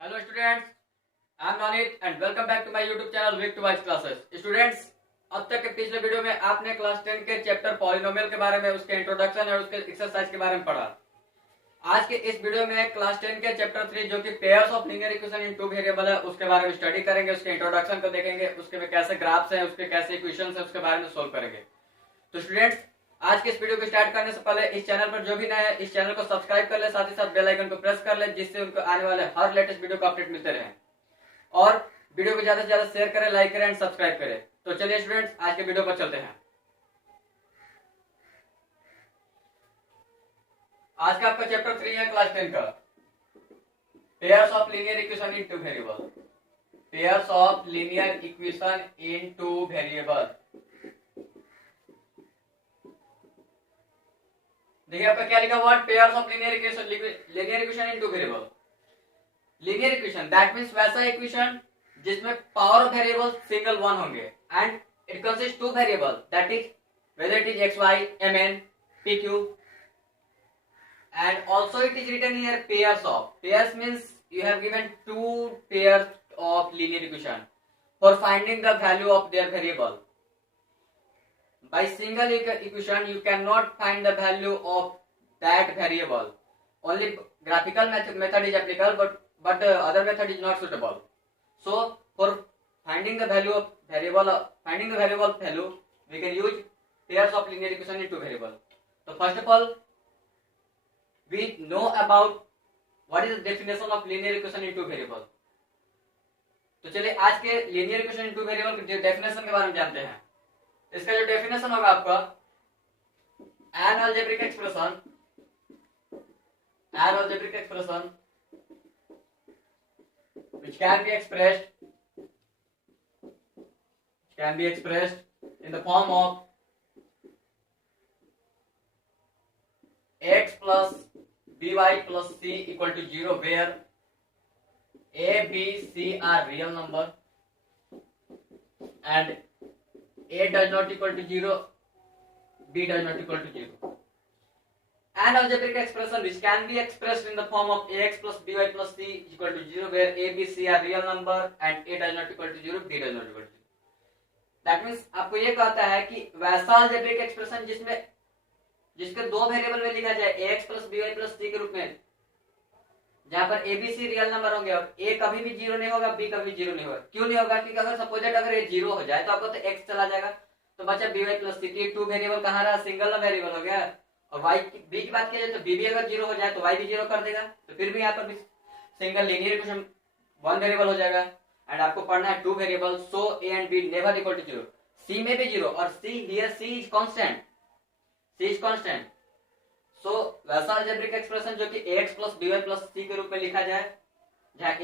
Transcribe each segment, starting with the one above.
Hello students, I am Nonit and welcome back to my YouTube channel Week to Wise Classes. Students, अब तक के पिछले video में आपने क्लास 10 के चैप्टर पॉलिनोमियल के बारे में, उसके इंट्रोडक्शन और उसके एक्सरसाइज के बारे में पढ़ा। आज के इस वीडियो में क्लास 10 के चैप्टर 3 जो कि pairs of linear equation in two variable है उसके बारे में स्टडी करेंगे, उसके इंट्रोडक्शन को देखेंगे, उसके में कैसे ग्राफ्स हैं, उसके कैसे इक्वेशंस हैं, उसके बारे में सोल्व करेंगे। तो स्टूडेंट्स, आज के इस वीडियो को स्टार्ट करने से पहले इस चैनल पर जो भी नए हैं इस चैनल को सब्सक्राइब कर ले, साथ ही साथ बेल आइकन को प्रेस कर ले जिससे उनको आने वाले हर लेटेस्ट वीडियो का अपडेट मिलते रहे। और वीडियो को ज्यादा से ज्यादा शेयर करें, लाइक करें एंड सब्सक्राइब करें। तो चलिए स्टूडेंट्स, आज के वीडियो पर चलते हैं। आज का आपका चैप्टर 3 है क्लास 10 का, pairs of linear equation in two variable. Pairs of linear equation in two variable. देखिए आपका क्या लिखा हुआ है, pairs of linear equation in two variable. Linear equation that means वैसा इक्वेशन जिसमें power of variable single one होंगे and it consist two variable that is whether it is x y mn pq and also it is written here pairs means you have given two pairs of linear equation for finding the value of their variable. By single equation you cannot find the value of that variable. Only graphical method is applicable, but other method is not suitable. So for finding the value of value, we can use pairs of linear equation in two variable. So first of all, we know about what is the definition of linear equation in two variable. तो चलिए आज के linear equation in two variable के definition के बारे में जानते हैं। इसका जो definition होगा आपका, an algebraic expression which can be expressed in the form of x plus by plus c equal to 0 where a, b, c are real number and a does not equal to 0, b does not equal to 0. An algebraic expression which can be expressed in the form of ax plus by plus c is equal to 0 where a, b, c are real number and a does not equal to 0, b does not equal to 0. That means आपको ये कहता है कि वैसा algebraic expression जिसके दो variable में लिखा जाए ax plus by plus c के रूप में, जहां पर a, b, c real number होंगे और a कभी भी 0 नहीं होगा, b कभी 0 नहीं होगा। क्यों नहीं होगा? क्योंकि अगर सपोजेट अगर ये 0 हो जाए तो आपको तो x चला जाएगा, तो बचा by plus c की टू वेरिएबल कहाँ रहा, सिंगल वेरिएबल हो गया। और y b की बात की जाए तो b भी अगर 0 हो जाए तो y भी 0 कर देगा, तो फिर भी यहाँ पर भी single linear equation one variable हो जाएगा। एंड आपको पढ़ना है two variable, so a and b never equal to 0। c में भी 0 और c इज कांस्टेंट। सो वैसा अलजेब्रिक एक्सप्रेशन जो कि ax plus by plus c के रूप में लिखा जाए, जहां a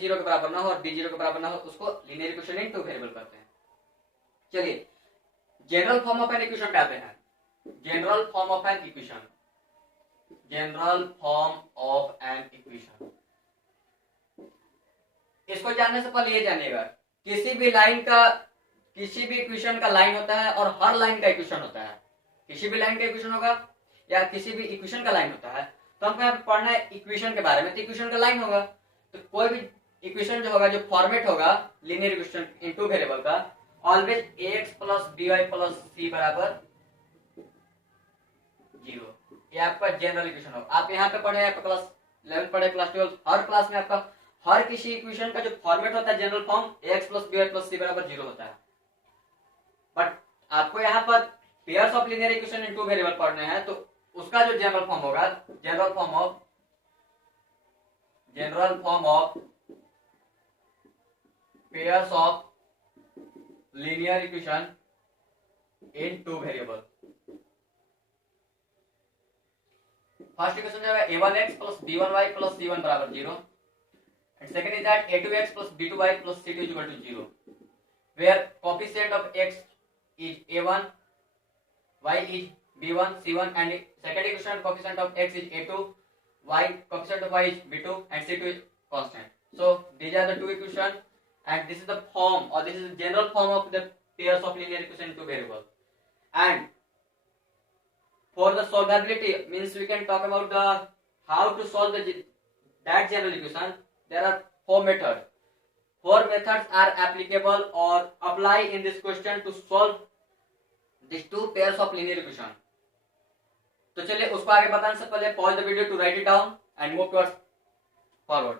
0 के बराबर ना हो और b 0 के बराबर ना हो, उसको linear equation in two variable कहते हैं। चलिए general form of an equation पे आते हैं। General form of an equation, इसको जानने से पहले ये जानिएगा, किसी भी इक्वेशन का लाइन होता है और हर लाइन का इक्वेशन होता है। किसी भी लाइन का इक्वेशन होगा या किसी भी इक्वेशन का लाइन होता है, तो हमको यहाँ पे पढ़ना है इक्वेशन के बारे में। तो इक्वेशन का लाइन होगा, तो कोई भी इक्वेशन जो होगा, जो फॉर्मेट होगा linear equation in two variable का, always ax plus by plus c बराबर 0। ये आपका जनरल इक्वेशन होगा। आप यहाँ पे पढ़े, आपका क्लास 11 पढ़े, क्लास 12, हर क्लास में आपका हर किसी इक्वेशन का जो फॉर्मेट होता है general form ax plus by plus c बराबर 0 होता है। बट आपको यहाँ पर pairs of linear equation in two variable पढ़ने हैं, तो उसका जो जनरल फॉर्म होगा, general form of pairs of linear equation in two variable. First equation जो है a1x plus b1y plus c1 बराबर 0 and second is that a2x plus b2y plus c2 is equal to 0 where coefficient of x is a1, y is b1, c1 and second equation coefficient of x is a2, y coefficient of y is b2 and c2 is constant. So these are the two equations and this is the form, or this is the general form of the pairs of linear equation in two variables. And for the solvability means we can talk about the how to solve that general equation. There are four methods. Four methods are applicable or apply in this question to solve these two pairs of linear equation. तो चलिए उसको आगे बताने से पहले pause the video to write it down and move towards forward.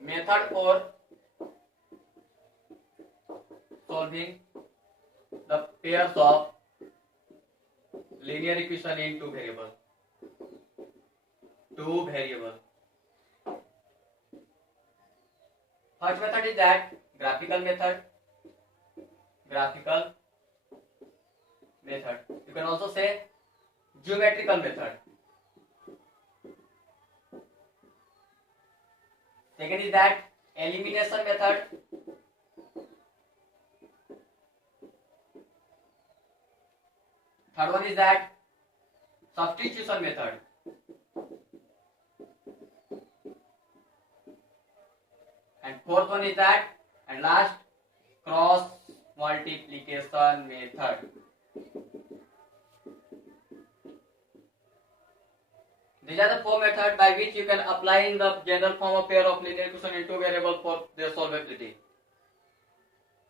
Method for solving the pairs of linear equation in two variable. First method is that graphical method. You can also say geometrical method. Second is that elimination method. Third one is that substitution method. And fourth one is that, and last, cross multiplication method. These are the four methods by which you can apply in the general form of pair of linear equation in two variable for their solvability.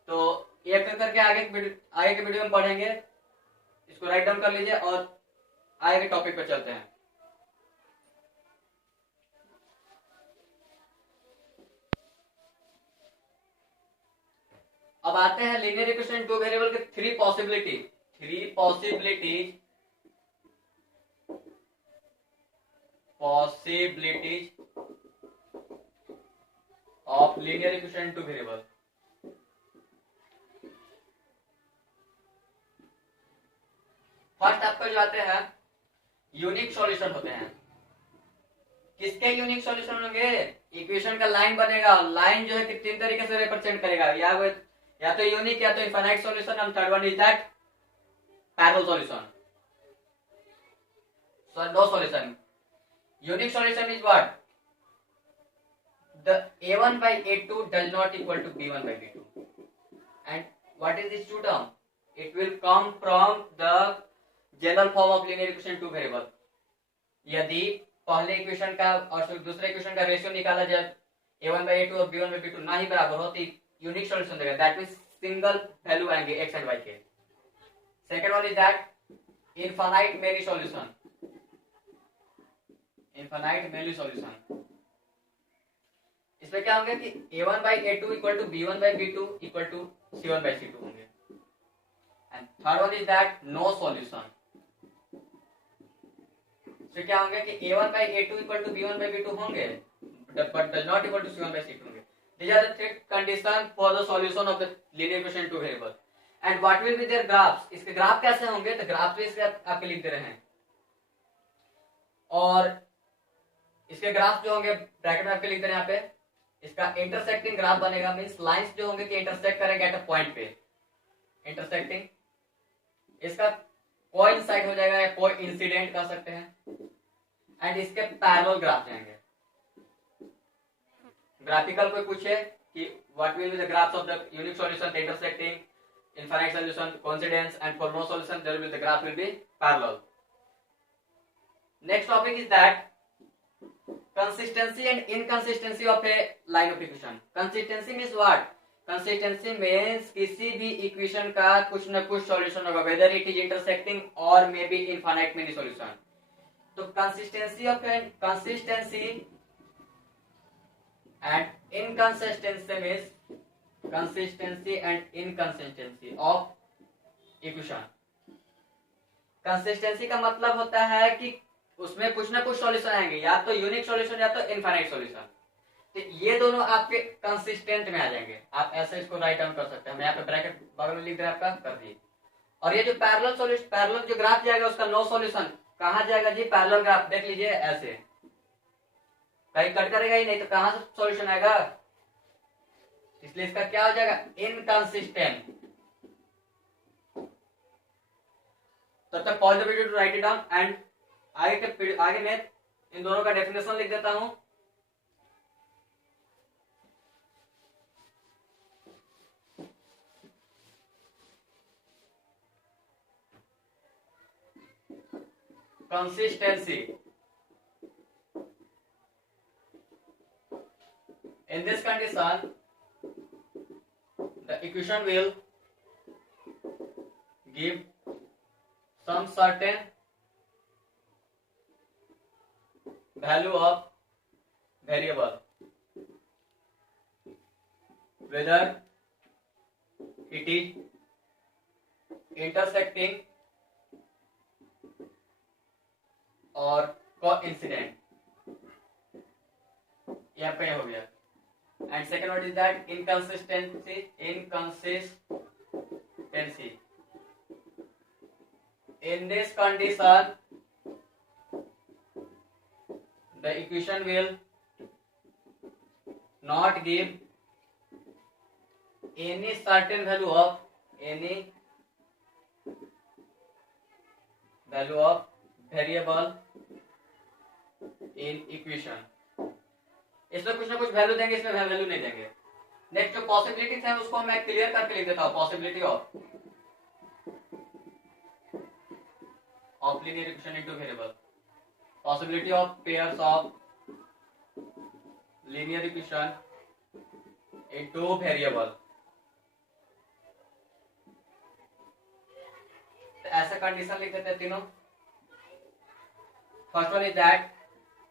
तो एक करके आगे के video में पढ़ेंगे, इसको write down कर लीजिए और आगे के टॉपिक पे चलते हैं. अब आते हैं लीनियर इक्वेशन टू वेरिएबल के three possibilities of linear equation two variable. First आपको जो आते हैं यूनिक सॉल्यूशन होते हैं. किसके यूनिक सॉल्यूशन होंगे? इक्वेशन का लाइन बनेगा. लाइन जो है कि तीन तरीके से रिप्रेजेंट करेगा, या तो यूनिक या तो infinite solution, and third one is that parallel solution. So no solution. Unique solution is what? The a1 by a2 does not equal to b1 by b2. And what is this two term? It will come from the general form of linear equation two variable. यदि पहले equation का और दूसरे equation का ratio निकाला जाए a1 by a2 और b1 by b2 ना ही बराबर हो तो यूनिक सॉल्यूशन देगा. दैट मींस सिंगल वैल्यू आएंगे x एंड y के. Second one is that infinite many solution. इसमें क्या होंगे कि a1 by a2 equal to b1 by b2 equal to c1 by c2 होंगे. And third one is that no solution. तो क्या होंगे कि a1 by a2 equal to b1 by b2 होंगे but does not equal to c1 by c2 होंगे. These are the three conditions for the solution of the linear equation two variable. And what will be their graphs? इसके graph कैसे होंगे? तो graph तो इसके आपके लिख दे रहे हैं और इसके ग्राफ जो होंगे ब्रैकेट में आपके लिख दे रहे हैं. यहाँ पे इसका इंटरसेक्टिंग ग्राफ बनेगा. मींस लाइंस जो होंगे कि इंटरसेक्ट करेंगे एट अ पॉइंट पे. इंटरसेक्टिंग इसका कोइंसाइड हो जाएगा या कोई इंसिडेंट कर सकते हैं. एंड इसके पैरेलल ग्राफ जाएंगे. ग्राफिकल कोई पूछे कि what will be the graphs of the unique solution, the intersecting, infinite solution, coincidence, and for no solution there will the graph will be parallel. Next topic is that consistency and inconsistency of a line of equation. Consistency means what? Consistency means किसी भी equation का कुछ न कुछ solution होगा, whether it is intersecting or maybe infinite many solution. तो consistency and inconsistency means consistency and inconsistency of equation. Consistency का मतलब होता है कि उसमें कुछ ना कुछ सॉल्यूशन आएंगे, या तो यूनिक सॉल्यूशन या तो इनफाइनाइट सॉल्यूशन. तो ये दोनों आपके कंसिस्टेंट में आ जाएंगे. आप ऐसे इसको राइट डाउन कर सकते हैं. मैं यहाँ पे ब्रैकेट बगल में लिख दे आपका कर दिए. और ये जो पैरेलल सॉल्यूशन, पैरेलल जो ग्राफ जाएगा उसका नो सॉल्यूशन कहाँ जाएगा जी? पैरेलल ग्राफ देख लीजिए ऐसे कहीं कट करेगा ही नहीं, तो कहां से सॉल्यूशन आएगा? इसलिए इसका क्या हो जाएगा? इनकंसिस्टेंट. तब तक pause the video to write it down and आगे मैं इन दोनों का डेफिनेशन लिख देता हूं. consistency. In this condition, the equation will give some certain value of variable, whether it is intersecting और coincident. ये आपका ये हो गया. And second one is that inconsistency. In this condition, the equation will not give any certain value of variable in equation. इसमें कुछ ना कुछ वैल्यू देंगे, इसमें वैल्यू नहीं देंगे. नेक्स्ट जो पॉसिबिलिटीज है उसको मैं क्लियर करके लिख देता हूं. Possibility of linear equation into variable. Possibility of pairs of linear equation into variable. ऐसा कंडीशन लिख देते हैं तीनों. First one is that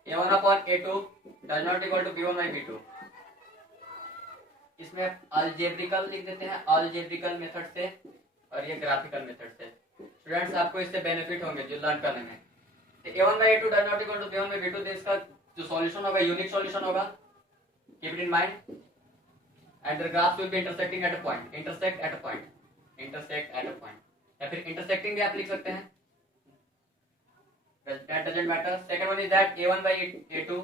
a1 upon a2 does not equal to b1 by b2. इसमें अलजेब्रिकल लिख देते हैं, अलजेब्रिकल मेथड से, और ये ग्राफिकल मेथड से. स्टूडेंट्स आपको इससे बेनिफिट होंगे जो लर्न करने में. a1 by a2 does not equal to b1 by b2, तो इसका जो सॉल्यूशन होगा यूनिक सॉल्यूशन होगा. Keep it in mind. And the graphs will be intersecting at a point. Intersect at a point, या फिर intersecting भी आप लिख सकते हैं. That doesn't matter. Second one is that a1 by a2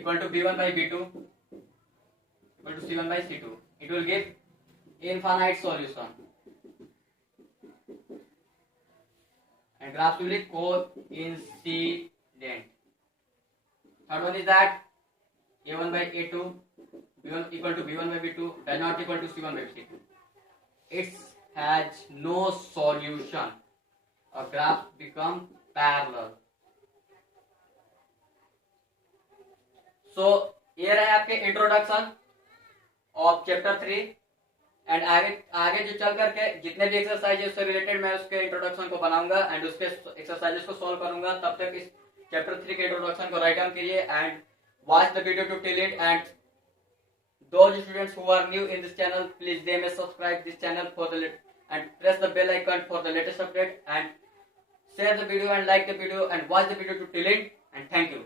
equal to b1 by b2 equal to c1 by c2. It will give infinite solution. And graphs will be coincident. Third one is that a1 by a2 b1 equal to b1 by b2 does not equal to c1 by c2. It has no solution. A graph become parallel. So ये रहे आपके introduction of chapter 3. And आगे जो चल करके जितने भी exercises से रिलेटेड मैं उसके इंट्रोडक्शन को बनाऊंगा एंड उसके एक्सरसाइजेस को सॉल्व करूंगा. तब तक इस चैप्टर 3 के इंट्रोडक्शन को राइट डाउन कीजिए and watch the video to till it. And those students who are new in this channel, please they may subscribe this channel for the and press the bell icon for the latest update, and share the video and like the video and watch the video to till end, and thank you.